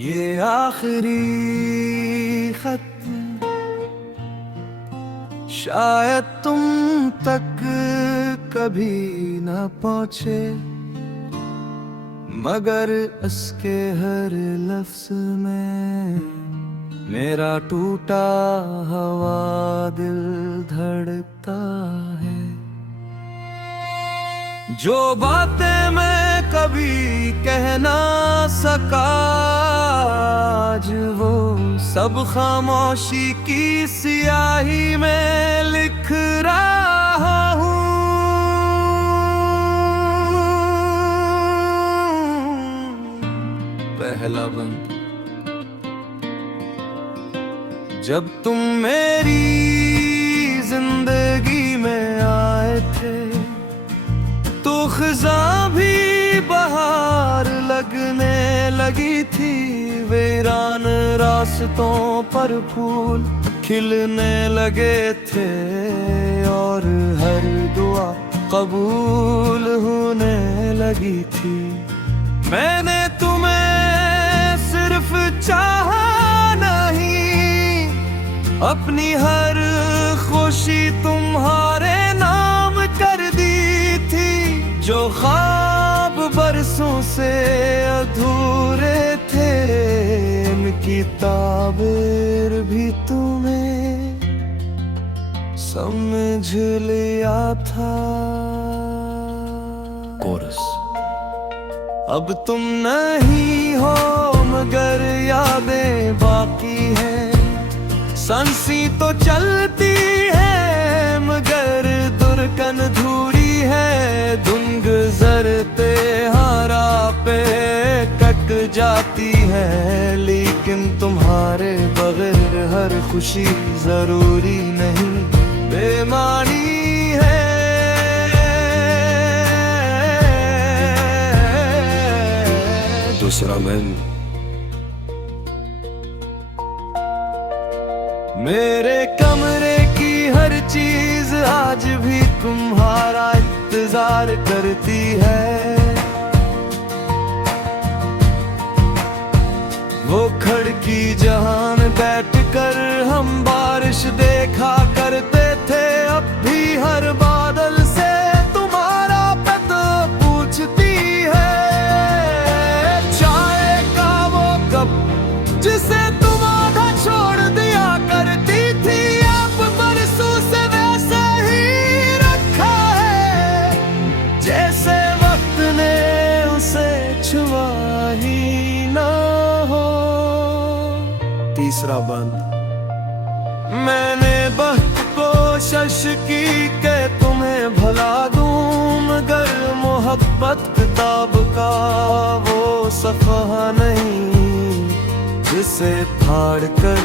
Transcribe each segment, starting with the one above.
ये आखिरी खत शायद तुम तक कभी न पहुँचे, मगर इसके हर लफ्ज में मेरा टूटा हुआ दिल धड़कता है। जो बातें मैं कभी कह ना सका, आज वो सब खामोशी की स्याही में लिख रहा हूँ। पहला बंद, जब तुम मेरी जिंदगी में आए थे तो खिज़ां भी बहार लगने लगी थी। वीरान रास्तों पर फूल खिलने लगे थे और हर दुआ कबूल होने लगी थी। मैंने तुम्हें सिर्फ चाहा नहीं, अपनी हर खुशी तुम्हारे नाम कर दी थी। जो ख्वाब बरसों से अधूरे थे, इनकी ताबीर भी तुम्हें समझ लिया था। कोरस। अब तुम नहीं हो मगर यादें बाकी हैं, सांसें तो चलती है मगर दुर्गन धूरी है। धुन गुजरते हारा पे कट जाती है, लेकिन तुम्हारे बगैर हर खुशी जरूरी नहीं, बेमानी है। दूसरा बंद, मेरे कमरे की हर चीज आज भी तुम्हारा इंतजार करती है। वो खिड़की जहां में बैठकर हम बारिश देखा करते थे, अब भी हर बादल से तुम्हारा पता पूछती है। चाय का वो कप जिसे तुम आधा छोड़ दिया करती थी, अब बरसों से वैसा ही रखा है जैसे वक्त ने उसे छुआ ही ना हो। तीसरा बंद, मैंने बहुत कोशिश की कि तुम्हें भला दूं, मगर मोहब्बत किताब का वो सफ़हा नहीं जिसे फाड़ कर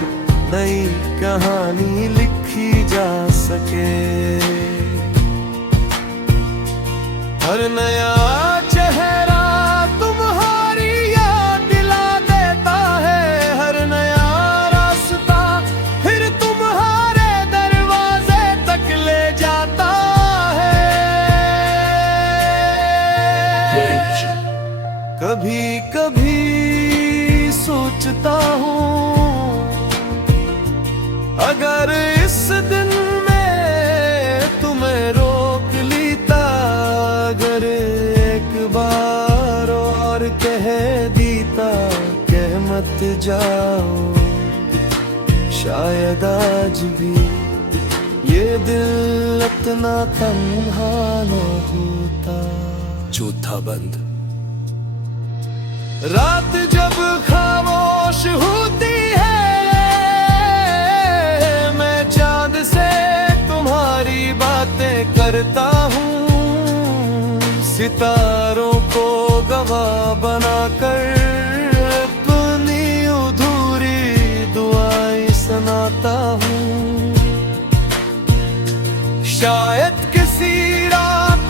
नई कहानी लिखी जा सके। हर नया चेहरा तुम्हारी याद दिला देता है, हर नया रास्ता फिर तुम्हारे दरवाजे तक ले जाता है। कभी कभी सोचता हूँ अगर इस दिन में तुम्हें रोक लेता, अगर एक बार और कह देता कि मत जाओ, शायद आज भी ये दिल इतना तन्हा न होता। चौथा बंद, रात जब खामोश होती है, मैं चांद से तुम्हारी बातें करता हूँ। सितारों को गवाह बनाकर अपनी अधूरी दुआएं सुनाता हूँ। शायद किसी रात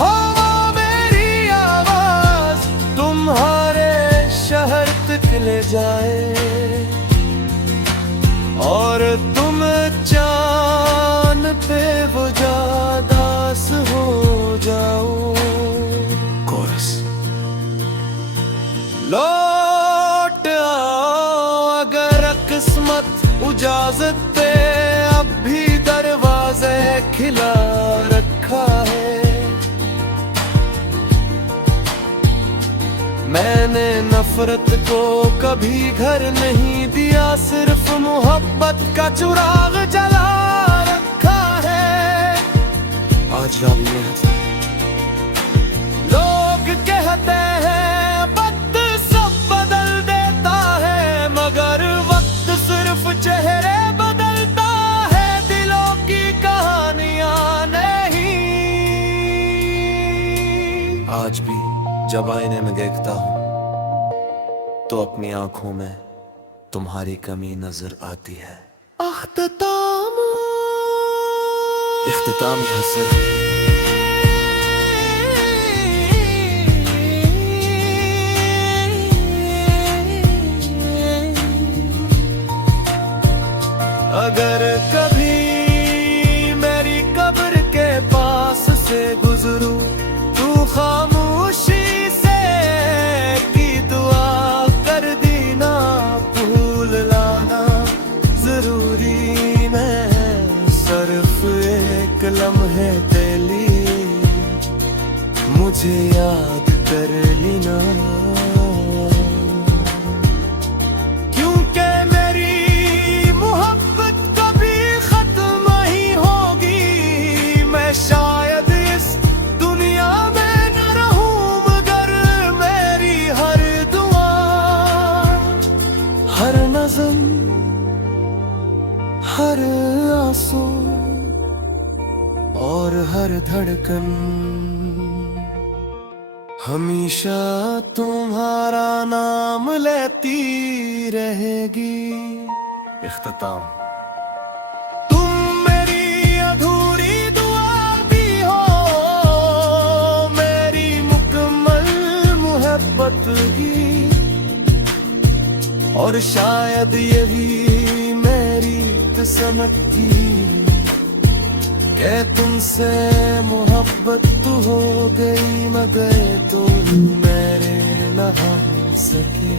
हवा मेरी आवाज तुम्हारे शहर तक ले जाए और तुम चांद पे वो जादास हो जाओ। कोरस। लौट आ इजाजत पे अब भी दरवाजे खिला रखा है। मैंने नफरत को कभी घर नहीं दिया, सिर्फ मोहब्बत का चिराग जला रखा है। आज रात में लोग कहते हैं वक्त सब बदल देता है, मगर वक्त सिर्फ चेहरे बदलता है, दिलों की कहानियां नहीं। आज भी जब आईने में देखता हूँ तो अपनी आंखों में तुम्हारी कमी नजर आती है। इख्तिताम हसन अगर कभी मेरी कब्र के पास से गुजरूं, तू खामोशी से की दुआ कर दीना, भूल लाना जरूरी मैं सिर्फ एक लम्हे तेली, मुझे याद कर लेना। हर नज़म, हर आंसू और हर धड़कन हमेशा तुम्हारा नाम लेती रहेगी। इख्तिताम। तुम मेरी अधूरी दुआ भी हो, मेरी मुकम्मल मोहब्बत की, और शायद यही मेरी किस्मत की कि तुमसे मोहब्बत हो गई, मगर तुम मेरे न हो सके।